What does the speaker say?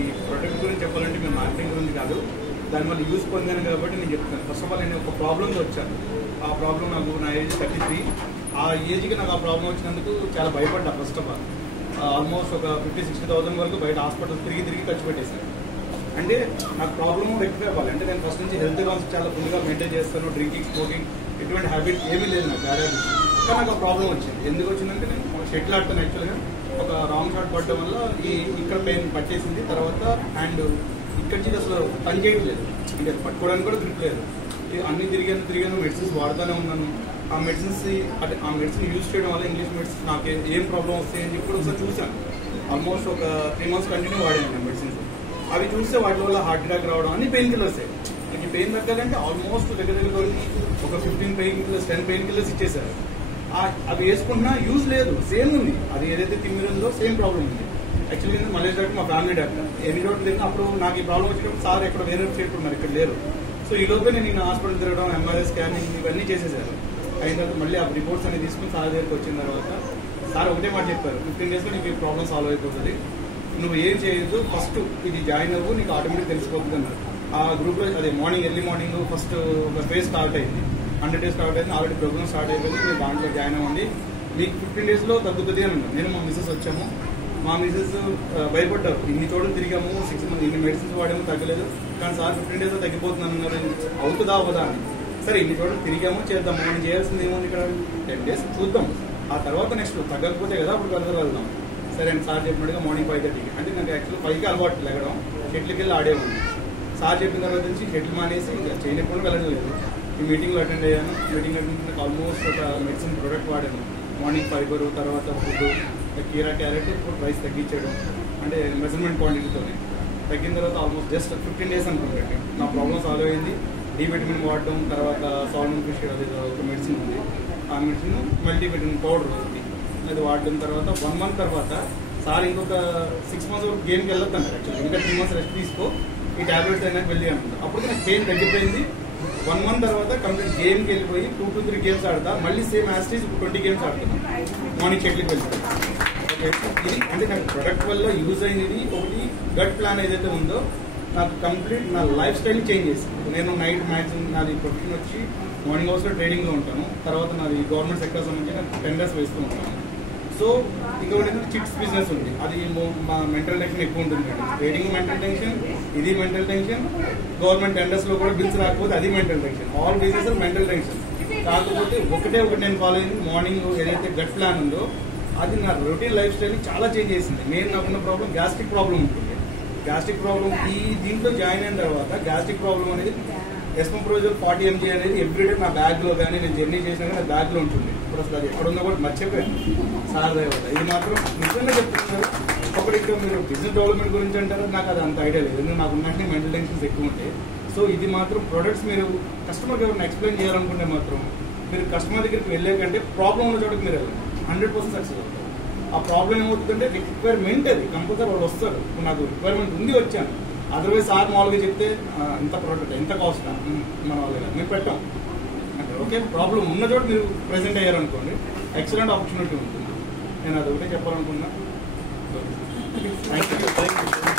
ఈ ప్రొడక్ట్ గురించి చెప్పాలంటే మేము మార్కెటింగ్ గురించి కాదు, దానివల్ల యూస్ పొందాను కాబట్టి నేను చెప్తాను. ఫస్ట్ ఆఫ్ ఆల్ నేను ఒక ప్రాబ్లంతో వచ్చాను. ఆ ప్రాబ్లం నాకు నా ఏజ్ 33. ఆ ఏజ్కి నాకు ఆ ప్రాబ్లం వచ్చినందుకు చాలా భయపడ్డా. ఫస్ట్ ఆఫ్ ఆల్ ఆల్మోస్ట్ ఒక 50-60,000 వరకు బయట హాస్పిటల్ తిరిగి ఖర్చు పెట్టేశాను. అంటే నాకు ప్రాబ్లమ్ రెక్టిఫై అవ్వాలి అంటే నేను ఫస్ట్ నుంచి హెల్త్ కాన్సెప్ట్ చాలా ఫుల్గా మెయింటైన్ చేస్తాను. డ్రింకింగ్, స్మోకింగ్ ఎటువంటి హ్యాబిట్ ఏమీ లేదు నాకు, బ్యాడ్ హ్యాబిట్. కానీ నాకు ఆ ప్రాబ్లం వచ్చింది. ఎందుకు వచ్చిందంటే నేను షటిల్ ఆడతాను. యాక్చువల్గా ఒక రాంగ్ షాట్ పడడం వల్ల ఇక్కడ పెయిన్ పట్టేసింది. తర్వాత హ్యాండ్ ఇక్కడ నుంచి అసలు పని చేయట్లేదు, అంటే పట్టుకోవడానికి కూడా గ్రిప్ లేదు. అన్ని తిరిగాను మెడిసిన్స్ వాడుతూనే ఉన్నాను. ఆ మెడిసిన్స్ అంటే ఆ మెడిసిన్ యూజ్ చేయడం వల్ల ఇంగ్లీష్ మెడిసిన్స్ నాకు ఏం ప్రాబ్లం వస్తాయి అని చెప్పి ఒకసారి చూశాను. ఆల్మోస్ట్ ఒక 3 months కంటిన్యూ వాడాను నేను మెడిసిన్స్. అవి చూస్తే వాటి వల్ల హార్ట్ అటాక్ రావడం అన్ని పెయిన్ కిల్లర్స్. నాకు పెయిన్ తగ్గాలంటే ఆల్మోస్ట్ దగ్గర ఒక 15 పెయిన్ కిల్లర్స్ 10 పెయిన్ కిల్లర్స్ ఇచ్చేసారు. అవి వేసుకున్నా యూజ్ లేదు, సేమ్ ఉంది. అది ఏదైతే తిమ్మిరుందో సేమ్ ప్రాబ్లం ఉంది. యాక్చువల్లీ మలేష్ డాక్టర్ మా ఫ్యామిలీ డాక్టర్. ఎన్ని రోజులు తిరిగినా అప్పుడు నాకు ఈ ప్రాబ్లం వచ్చినప్పుడు సార్ ఎక్కడ వేరే స్టేట్ ఉన్నారు, ఇక్కడ లేరు. సో ఈ లోపే నేను హాస్పిటల్ తిరగడం, ఎంఆర్ఐ స్కానింగ్ ఇవన్నీ చేసేసారు. అయిన తర్వాత మళ్ళీ ఆ రిపోర్ట్స్ అనేది తీసుకుని సార్ దగ్గరికి వచ్చిన తర్వాత సార్ ఒకటే మాట చెప్పారు, 15 days లో నీకు ఈ ప్రాబ్లం సాల్వ్ అయిపోతుంది, నువ్వు ఏం చేయొద్దు, ఫస్ట్ ఇది జాయిన్ అవ్వు, నీకు ఆటోమేటిక్ తెలిసిపోతుంది అన్నారు. ఆ గ్రూప్లో అదే ఎర్లీ మార్నింగ్ ఫస్ట్ ఒక ఫేజ్ స్టార్ట్ అయింది. 100 days స్టార్ట్ అయింది. ఆల్రెడీ ప్రోగ్రామ్ స్టార్ట్ అయిపోయింది. మీరు దాంట్లో జాయిన్ అవ్వండి, మీకు 15 days లో తగ్గుతుంది అని అన్నారు. నేను మా మిసెస్ వచ్చాము. మా మిసెస్ భయపడ్డారు. ఇన్ని చోట్ల తిరిగాము, 6 months ఇన్ని మెడిసిన్స్ వాడాము, తగ్గలేదు. కానీ సార్ 15 days లో తగ్గిపోతున్నాను అన్నారు. అవుతుందా అవ్వదా అని. సరే ఇన్ని చోట్ల తిరిగాము, చేద్దాము. మనం చేయాల్సింది ఏముంది, ఇక్కడ 10 days చూద్దాం, ఆ తర్వాత నెక్స్ట్ తగ్గకపోతే కదా అప్పుడు ఫర్దర్ వెళ్దాం. సరే అండి సార్ చెప్పినట్టుగా మార్నింగ్ 5:30కి, అంటే నాకు యాక్చువల్ 5కి అలవాటు లెగడం, షటిల్కి వెళ్ళి ఆడేవాడిని. సార్ చెప్పిన తర్వాత నుంచి షటిల్ మానేసి చేయకుండా వెళ్ళడం లేదు. ఈ మీటింగ్లో అటెండ్ అయ్యాను. మీటింగ్ అటెండ్ నాకు ఆల్మోస్ట్ ఒక మెడిసిన్ ప్రోడక్ట్ వాడాను. మార్నింగ్ ఫైబర్, తర్వాత ఫుడ్, కీరా, క్యారెట్, రైస్ తగ్గించడం, అంటే మెజర్మెంట్ క్వాంటిటీతోనే తగ్గిన తర్వాత ఆల్మోస్ట్ జస్ట్ 15 days అనుకుంటాను నా ప్రాబ్లమ్ సాల్వ్ అయింది. డి విటమిన్ వాడడం, తర్వాత సాల్మన్ ఫిష్ అది ఒక మెడిసిన్ ఉంది, ఆ మెడిసిన్ మల్టీవిటమిన్ పౌడర్ ఉంది, అది వాడడం తర్వాత 1 month తర్వాత సార్ ఇంకొక 6 months వరకు గేమ్కి వెళ్ళొద్దాను. యాక్చువల్లీ ఇంకా 3 months రెస్ట్ తీసుకో, ఈ టాబ్లెట్స్ అయినా వెళ్ళి అనుకుంటా. అప్పుడు నాకు గేమ్ తగ్గిపోయింది. 1 month తర్వాత కంప్లీట్ గేమ్కి వెళ్ళిపోయి 2 to 3 games ఆడతా. మళ్ళీ సేమ్ యాస్టీస్ 20 games ఆడుతున్నాను. మార్నింగ్ షటిల్కి వెళ్తాను. ఇది అంటే నాకు ప్రొడక్ట్ వల్ల యూజ్ అయినది. ఒకటి గట్ ప్లాన్ ఏదైతే ఉందో నాకు కంప్లీట్ నా లైఫ్ స్టైల్ చేంజ్ చేసింది. నేను నైట్ మ్యాక్సిమం నాది ప్రొఫెషన్ వచ్చి మార్నింగ్ అవర్స్లో ట్రేడింగ్లో ఉంటాను. తర్వాత నాది గవర్నమెంట్ సెక్టర్ సంబంధించి టెండర్స్ వేస్తూ ఉంటాను. సో ఇంకొకటి చిట్స్ బిజినెస్ ఉంది, అది మా మెంటల్ టెన్షన్ ఎక్కువ ఉంటుంది. ట్రేడింగ్ మెంటల్ టెన్షన్, ఇది మెంటల్ టెన్షన్. గవర్నమెంట్ టెండర్స్లో కూడా బిల్స్ రాకపోతే అది mental tension. All business mental tension. కాకపోతే ఒకటి నేను ఫాలో అయింది, మార్నింగ్ ఏదైతే గట్ ప్లాన్ ఉందో అది నా రొటీన్ లైఫ్ స్టైల్ని చాలా చేంజ్ చేసింది. నేను నాకున్న ప్రాబ్లం గ్యాస్ట్రిక్ ప్రాబ్లం ఉంటుంది. గ్యాస్ట్రిక్ ప్రాబ్లం ఈ దీంట్లో జాయిన్ అయిన తర్వాత గ్యాస్ట్రిక్ ప్రాబ్లం అనేది ఎస్పెంప్రోజల్ 40 mg అనేది ఎవ్రీడే నా బ్యాగ్లో కానీ నేను జర్నీ చేసినా కానీ నా బ్యాగ్లో ఉంటుంది. ఇప్పుడు అసలు అది ఎక్కడుందో కూడా మర్చిపోయాను సార్ తర్వాత. ఇది మాత్రం నిజంగా చెప్తున్నారు. ఒకటి ఇక్కడ మీరు బిజినెస్ డెవలప్మెంట్ గురించి అంటారు, నాకు అది అంత ఐడియా లేదు. ఎందుకంటే నాకు ఉన్నట్టు మెంటల్ టెన్షన్స్ ఎక్కువ ఉంటాయి. సో ఇది మాత్రం ప్రొడక్ట్స్ మీరు కస్టమర్కి ఎవరైనా ఎక్స్ప్లెయిన్ చేయాలనుకుంటే మాత్రం మీరు కస్టమర్ దగ్గరికి వెళ్ళే కంటే ప్రాబ్లం ఉన్న చోటకి మీరు వెళ్ళండి, 100% సక్సెస్ అవుతారు. ఆ ప్రాబ్లం ఏమవుతుందంటే రిక్వైర్మెంట్, అది కంపల్సరీ వాళ్ళు వస్తారు. ఇప్పుడు నాకు రిక్వైర్మెంట్ ఉంది, వచ్చాను. అదర్వైజ్ సార్ మామూలుగా చెప్తే ఎంత ప్రోడక్ట్ ఎంత కాస్ట్ మన వాళ్ళు మేము పెట్టాం అంటే ఓకే. ప్రాబ్లం ఉన్న చోట మీరు ప్రెజెంట్ అయ్యారనుకోండి, ఎక్సలెంట్ ఆపర్చునిటీ ఉంటుంది. నేను అది ఒకటే చెప్పాలనుకున్నా. Thank you.